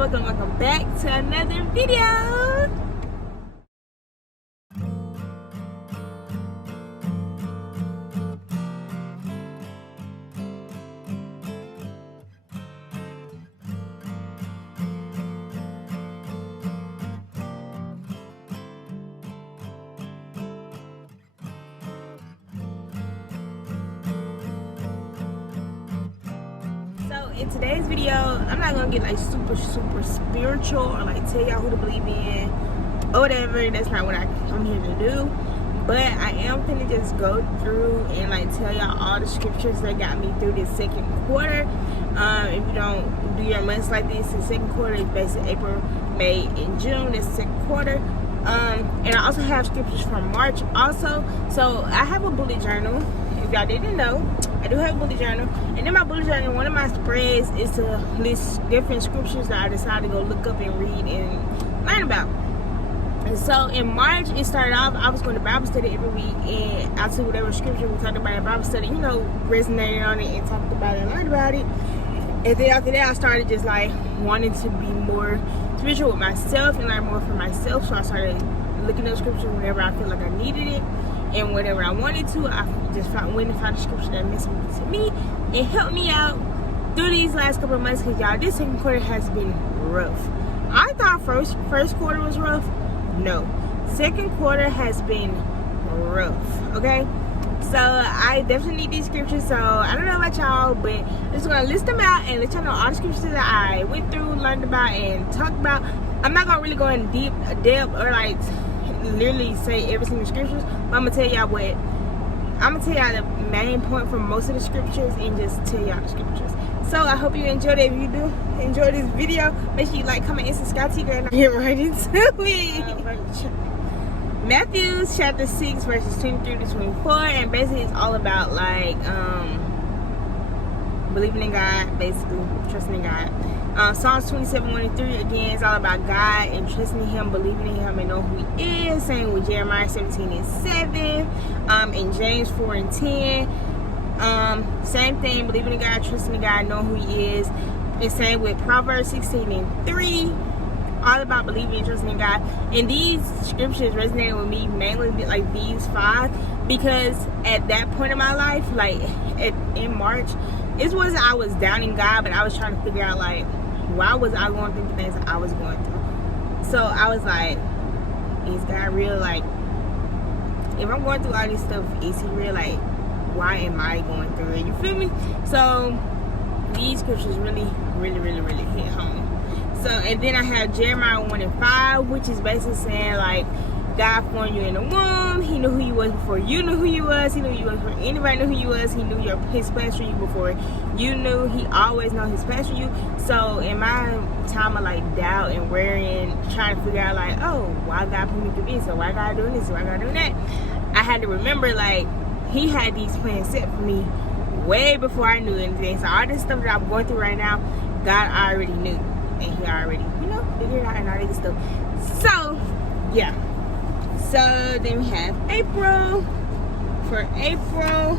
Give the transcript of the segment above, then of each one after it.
and welcome back to another video. In today's video, I'm not gonna get like super spiritual or like tell y'all who to believe in or whatever. That's not what I'm here to do. But I am gonna just go through and like tell y'all all the scriptures that got me through this second quarter. If you don't do your months like this, the second quarter is basically April, May, and June. This second quarter. And I also have scriptures from March also. So I have a bullet journal. If y'all didn't know, I do have a bullet journal. And in my bullet journal, one of my spreads is to list different scriptures that I decided to go look up and read and learn about. And so in March, it started off, I was going to Bible study every week, and I took whatever scripture we talked about in Bible study, resonated on it and talked about it and learned about it. And then after that, I started just like wanting to be more spiritual with myself and learn more for myself. So I started looking up scripture whenever I feel like I needed it. And whenever I wanted to, I just went and found a scripture that meant something to me. It helped me out through these last couple of months because, y'all, this second quarter has been rough. I thought first quarter was rough. No. Second quarter has been rough, okay? So, I definitely need these scriptures. So, I don't know about y'all, but I'm just going to list them out and let y'all know all the scriptures that I went through, learned about, and talked about. I'm not going to really go in deep depth or, like, literally say every single scriptures, but I'm gonna tell y'all the main point from most of the scriptures and just tell y'all the scriptures. So I hope you enjoyed it. If you do enjoy this video, make sure you like, comment, and subscribe to you guys. Get right into it. Matthew chapter 6 verses 23 to 24, and basically it's all about like believing in God, basically trusting in God. Psalms 27, 1 and 3, again, it's all about God and trusting in Him, believing in Him, and know who He is. Same with Jeremiah 17 and 7, and James 4 and 10. Same thing, believing in God, trusting in God, know who He is. And same with Proverbs 16 and 3, all about believing and trusting in God. And these scriptures resonate with me mainly like these 5, because at that point in my life, like in March, it wasn't I was doubting God, but I was trying to figure out like, why was I going through the things that I was going through? So I was like, is God real? Like, if I'm going through all this stuff, is He real? Like, why am I going through it? You feel me? So these scriptures really hit home. So, and then I have Jeremiah 1 and 5, which is basically saying like, God formed you in the womb. He knew who you was before you knew who you was. He knew who you was before anybody knew who you was. He knew His plans for you before you knew. He always knows His plans for you. So in my time of like doubt and worrying, trying to figure out like, oh, why God put me through this, or why God doing this, or why God doing that, I had to remember like He had these plans set for me way before I knew anything. So all this stuff that I'm going through right now, God already knew, and He already figured it out and all this stuff. So yeah. So then we have April. For April,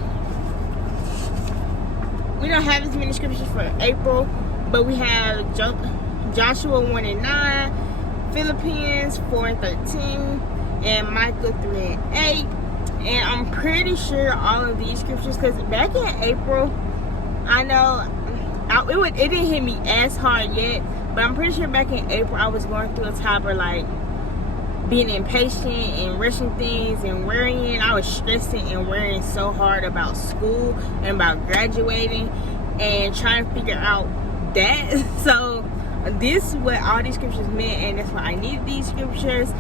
we don't have as many scriptures for April, but we have Joshua 1 and 9, Philippians 4 and 13, and Micah 3 and 8. And I'm pretty sure all of these scriptures, because back in April, I know it didn't hit me as hard yet, but I'm pretty sure back in April I was going through a type of like being impatient and rushing things and worrying. I was stressing and worrying so hard about school and about graduating and trying to figure out that. So this is what all these scriptures meant, and that's why I needed these scriptures,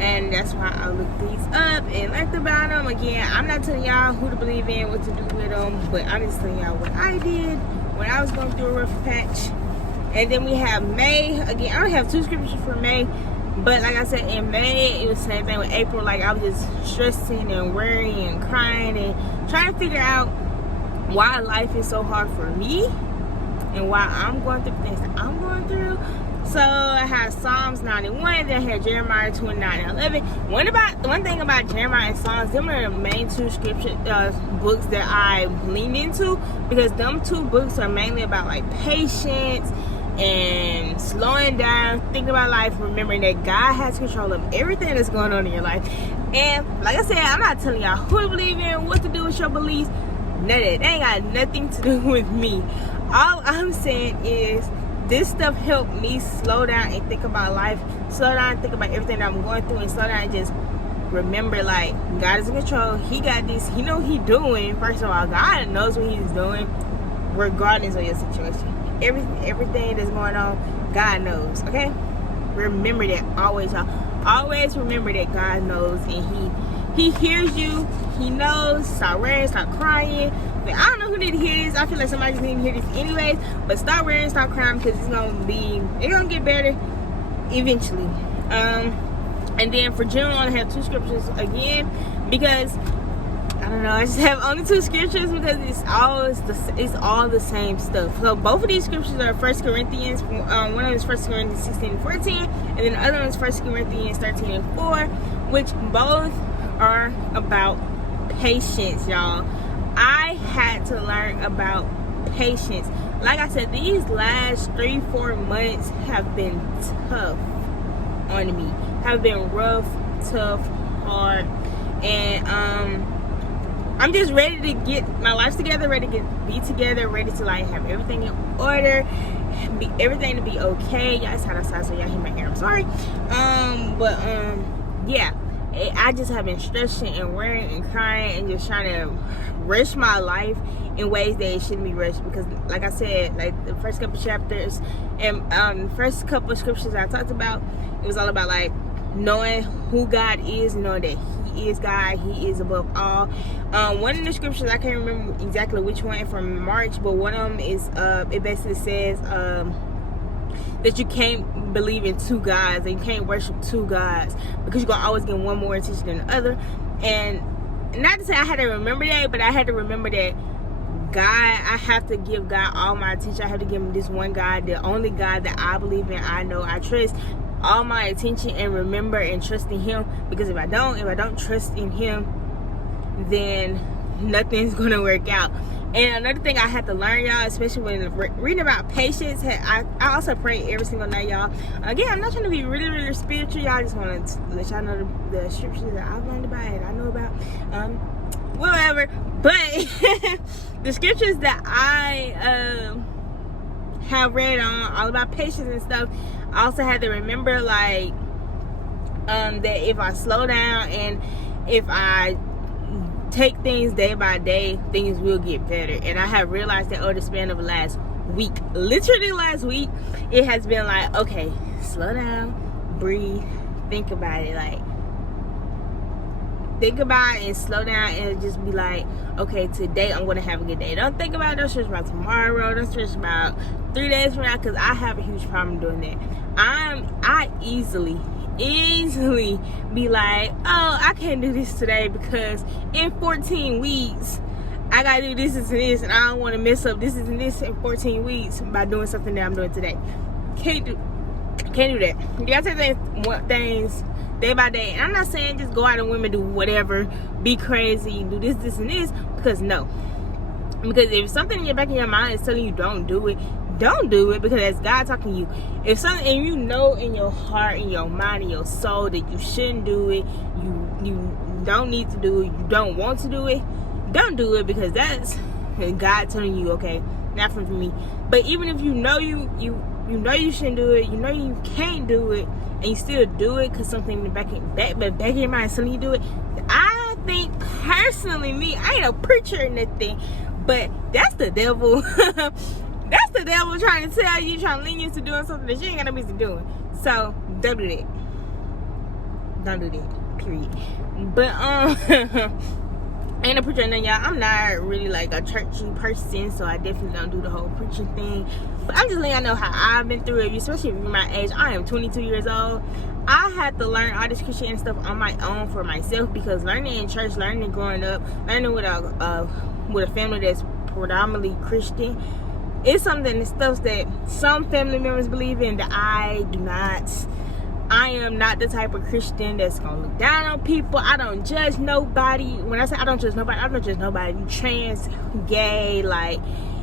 and that's why I looked these up and learned about them. Again, I'm not telling y'all who to believe in, what to do with them, but I'm just telling y'all what I did when I was going through a rough patch. And then we have May. Again, I only have 2 scriptures for May, but like I said, in May, it was the same thing with April. Like, I was just stressing and worrying and crying and trying to figure out why life is so hard for me and why I'm going through the things that I'm going through. So I have Psalms 91, then I had Jeremiah 29 and 11. One thing about Jeremiah and Psalms, them are the main 2 scripture books that I lean into, because them 2 books are mainly about like patience and slowing down, thinking about life, remembering that God has control of everything that's going on in your life. And like I said, I'm not telling y'all who to believe in, what to do with your beliefs. None of that. They ain't got nothing to do with me. All I'm saying is this stuff helped me slow down and think about life, slow down and think about everything that I'm going through, and slow down and just remember, like, God is in control. He got this. He know what he's doing. First of all, God knows what he's doing regardless of your situation. Everything that's going on, God knows. Okay, remember that always, y'all. Always remember that God knows, and he hears you. He knows. Stop worrying, stop crying. But I don't know who need to hear this. I feel like somebody just need to hear this anyways. But stop worrying, stop crying, because it's gonna get better eventually. And then for June, I have 2 scriptures again, because I don't know, I just have only 2 scriptures because it's all the same stuff. So both of these scriptures are 1 Corinthians. One of them is 1 Corinthians 16 and 14, and then the other one is 1 Corinthians 13 and 4, which both are about patience, y'all. I had to learn about patience. Like I said, these last 3-4 months have been tough on me, have been rough, tough, hard, and I'm just ready to get my life together, ready to be together, ready to like have everything in order, everything to be okay. Y'all, it's hot outside, so y'all hear my air. I'm sorry. Yeah, I just have been stressing and worrying and crying and just trying to rush my life in ways that it shouldn't be rushed, because like I said, like the first couple chapters and first couple scriptures I talked about, it was all about like knowing who God is, knowing that he is God, he is above all. One of the scriptures, I can't remember exactly which one from March, but one of them is it basically says that you can't believe in 2 gods, and you can't worship 2 gods, because you're gonna always get one more attention than the other. And not to say I had to remember that, but I had to remember that God, I have to give God all my attention. I have to give him this one God, the only God that I believe in, I know, I trust, all my attention, and remember and trust in him. Because if I don't trust in him, then nothing's gonna work out. And another thing I had to learn, y'all, especially when reading about patience, I also pray every single night, y'all. Again, I'm not trying to be really, really spiritual, y'all. I just want to let y'all know the scriptures that I've learned about and I know about. Whatever. But the scriptures that I have read on all about patience and stuff, I also had to remember, like, that if I slow down and if I take things day by day, things will get better. And I have realized that over the span of the last week, literally last week, it has been like, okay, slow down, breathe, think about it, like, think about it and slow down and just be like, okay, today I'm gonna have a good day. Don't think about it, don't stress about tomorrow, don't stress about 3 days from now, because I have a huge problem doing that. I easily be like, oh, I can't do this today because in 14 weeks I gotta do this and this, and I don't want to mess up this and this in 14 weeks by doing something that I'm doing today. Can't do that. You gotta take things day by day. And I'm not saying just go out and women do whatever, be crazy, do this and this, because no. Because if something in your back of your mind is telling you don't do it, don't do it, because that's God talking to you. If something, and you know in your heart, in your mind, in your soul that you shouldn't do it, you don't need to do it, you don't want to do it, don't do it, because that's God telling you, okay, not from me. But even if you know you know you shouldn't do it, you know you can't do it, and you still do it because something in the back of your mind is telling you to do it, I think personally, me, I ain't a preacher or nothing, but that's the devil. That's the devil trying to tell you, trying to lead you to doing something that you ain't got no business doing. So don't do that. Don't do that. Period. But ain't a preacher, y'all. I'm not really like a churchy person, so I definitely don't do the whole preaching thing. But I'm just letting y'all know how I've been through it, especially at my age. I am 22 years old. I had to learn all this Christian stuff on my own for myself, because learning in church, learning growing up, learning with a family that's predominantly Christian, it's something, stuff that some family members believe in that I do not. I am not the type of Christian that's gonna look down on people. I don't judge nobody. When I say I don't judge nobody, I don't judge nobody. You trans, gay, like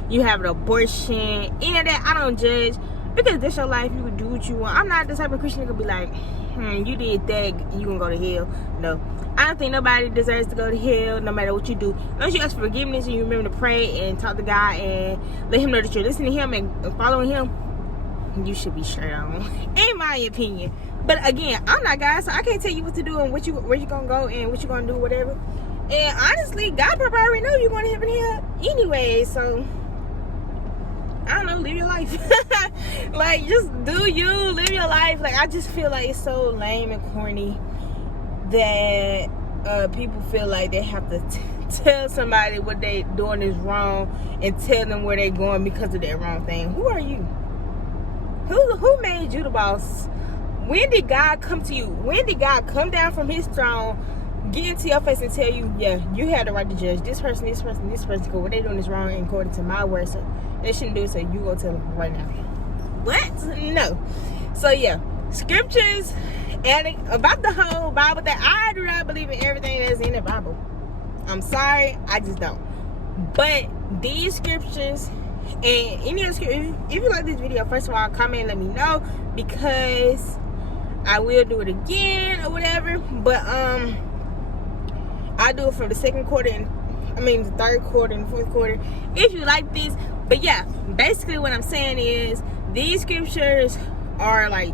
you have an abortion, any of that, I don't judge. because that's your life. You can do what you want. I'm not the type of Christian that could be like, you did that, you gonna go to hell. No, I don't think nobody deserves to go to hell, no matter what you do. Unless you ask for forgiveness and you remember to pray and talk to God and let him know that you're listening to him and following him, you should be straight on, in my opinion. But again, I'm not God, so I can't tell you what to do and where you gonna go and what you gonna do, whatever. And honestly, God probably already know you're going to heaven here anyway, so I don't know, live your life. Like, just do you, live your life. Like, I just feel like it's so lame and corny that people feel like they have to tell somebody what they doing is wrong and tell them where they going because of that wrong thing. Who are you? Who made you the boss? When did God come to you? When did God come down from his throne, get into your face and tell you, yeah, you had the right to judge this person, this person, this person, because what they're doing is wrong according to my word, so they shouldn't do it, so you go tell them right now. What? No. So yeah, scriptures and about the whole Bible thing, I do not believe in everything that's in the Bible. I'm sorry, I just don't. But these scriptures and any other scripture, if you like this video, first of all, comment and let me know, because I will do it again or whatever. But I do it for the second quarter and the third quarter and the fourth quarter if you like this. But yeah, basically what I'm saying is these scriptures are like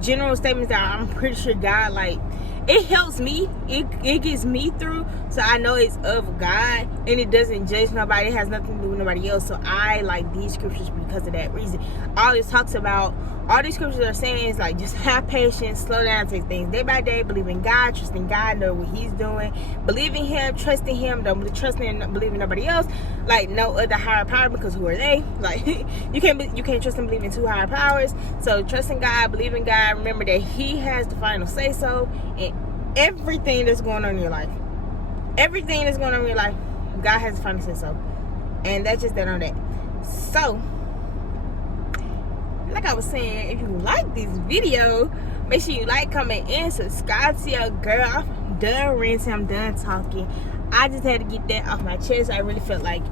general statements that I'm pretty sure God, like, it helps me, it gets me through, so I know it's of God and it doesn't judge nobody, it has nothing to do with nobody else. So I like these scriptures because of that reason. All these scriptures are saying is like, just have patience, slow down, take things day by day, believe in God, trust in God, know what he's doing, believe in him, trust in him, don't trust in believe in nobody else, like no other higher power, because who are they? Like, you can't trust and believe in two higher powers. So trust in God, believe in God, remember that he has the final say so in everything that's going on in your life. Everything that's going on in your life, God has the final say so, and that's just that on that. So like I was saying, if you like this video, make sure you like, comment, and subscribe to your girl. I'm done ranting, I'm done talking. I just had to get that off my chest. I really felt like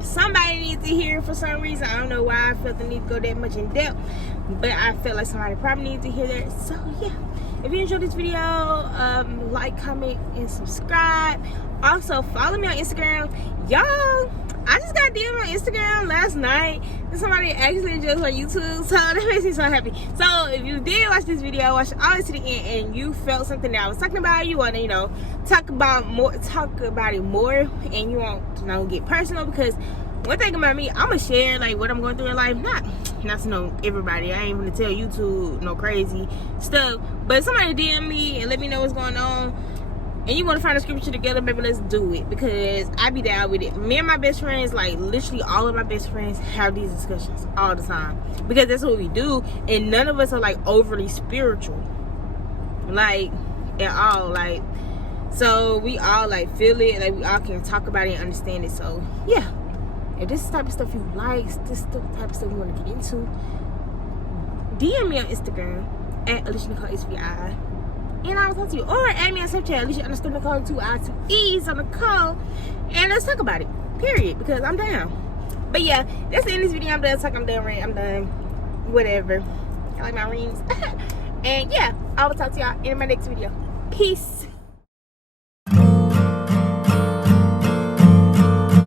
somebody needs to hear it for some reason. I don't know why I felt the need to go that much in depth, but I felt like somebody probably needs to hear that. So yeah, if you enjoyed this video, like, comment, and subscribe. Also follow me on Instagram. Y'all, I just got DM on Instagram last night and somebody actually just on YouTube, so that makes me so happy. So if you did watch this video, watch all the way to the end, and you felt something that I was talking about, you want to, talk about it more, and you want to get personal, because one thing about me, I'm gonna share like what I'm going through in life, not to know everybody. I ain't gonna tell YouTube no crazy stuff, but if somebody DM me and let me know what's going on, and you want to find a scripture together, maybe let's do it, because I be down with it. Me and my best friends, like literally all of my best friends, have these discussions all the time, because that's what we do, and none of us are like overly spiritual, like at all. Like, so we all like feel it, like we all can talk about it and understand it. So yeah, if this is the type of stuff you like, this is the type of stuff you want to get into, DM me on Instagram at Alicia Nicole SVI, and I will talk to you. Or add me on Snapchat, Alicia_Nicole 2 I 2 E's on the call, and let's talk about it. Period. Because I'm down. But yeah, that's the end of this video. I'm done talking. I'm done ranting. I'm done. Whatever. I like my rings. And yeah, I will talk to y'all in my next video. Peace.